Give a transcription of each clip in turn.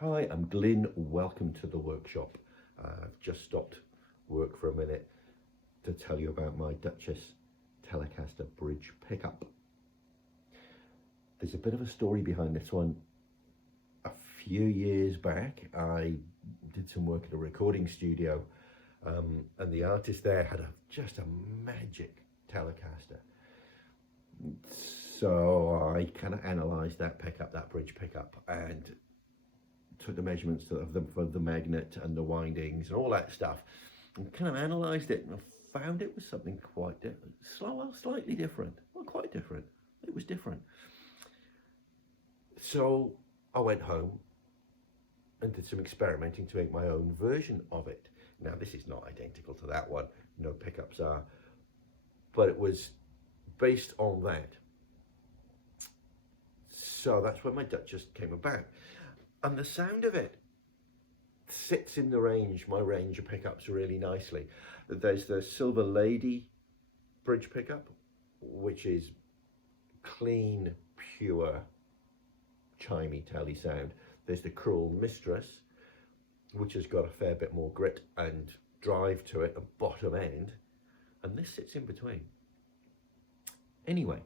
Hi, I'm Glyn. Welcome to the workshop. I've just stopped work for a minute to tell you about my Duchess Telecaster bridge pickup. There's a bit of a story behind this one. A few years back, I did some work at a recording studio, and the artist there had just a magic Telecaster. So I kind of analysed that pickup, that bridge pickup, and took the measurements of them for the magnet and the windings and all that stuff, and kind of analysed it, and I found it was something quite different. Slightly different, well, quite different. It was different. So I went home and did some experimenting to make my own version of it. Now, this is not identical to that one, no pickups are, but it was based on that. So that's where my Duchess came about. And the sound of it sits in the range, my range of pickups, really nicely. There's the Silver Lady bridge pickup, which is clean, pure, chimey Tele sound. There's the Cruel Mistress, which has got a fair bit more grit and drive to it, a bottom end, and this sits in between. Anyway,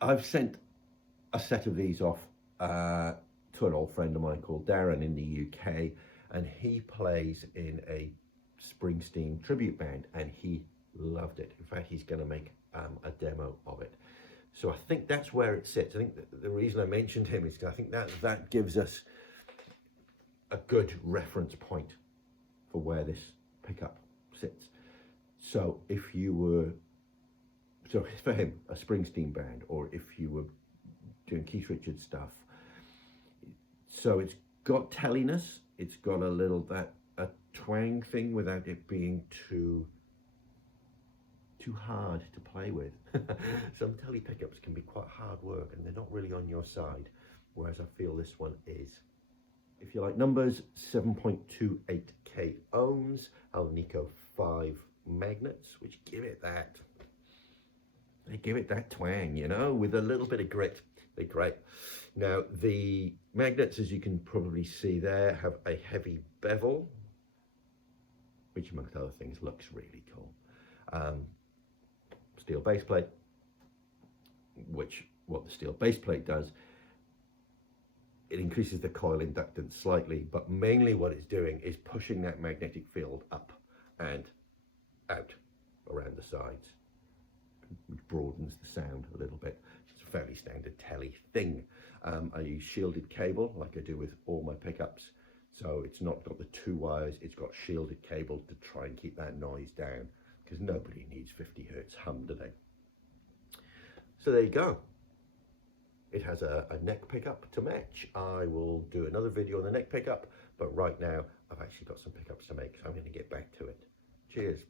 I've sent a set of these off to an old friend of mine called Darren in the UK, and he plays in a Springsteen tribute band, and he loved it. In fact, he's going to make a demo of it. So I think that's where it sits. I think the reason I mentioned him is because I think that gives us a good reference point for where this pickup sits. So if you were, so for him, a Springsteen band, or if you were doing Keith Richards stuff, so it's got teliness, it's got a twang thing without it being too hard to play with. Some Tele pickups can be quite hard work and they're not really on your side, whereas I feel this one is. If you like numbers, 7.28k ohms, Alnico 5 magnets, which give it that twang, you know, with a little bit of grit. They're great. Now, the magnets, as you can probably see there, have a heavy bevel, which amongst other things looks really cool. Steel base plate, which what the steel base plate does, it increases the coil inductance slightly, but mainly what it's doing is pushing that magnetic field up and out around the sides, which broadens the sound a little bit. It's a fairly standard Tele thing. I use shielded cable like I do with all my pickups, so it's not got the two wires, it's got shielded cable to try and keep that noise down, because nobody needs 50 hertz hum, do they? So there you go. It has a neck pickup to match. I will do another video on the neck pickup, but right now I've actually got some pickups to make, so I'm going to get back to it. Cheers.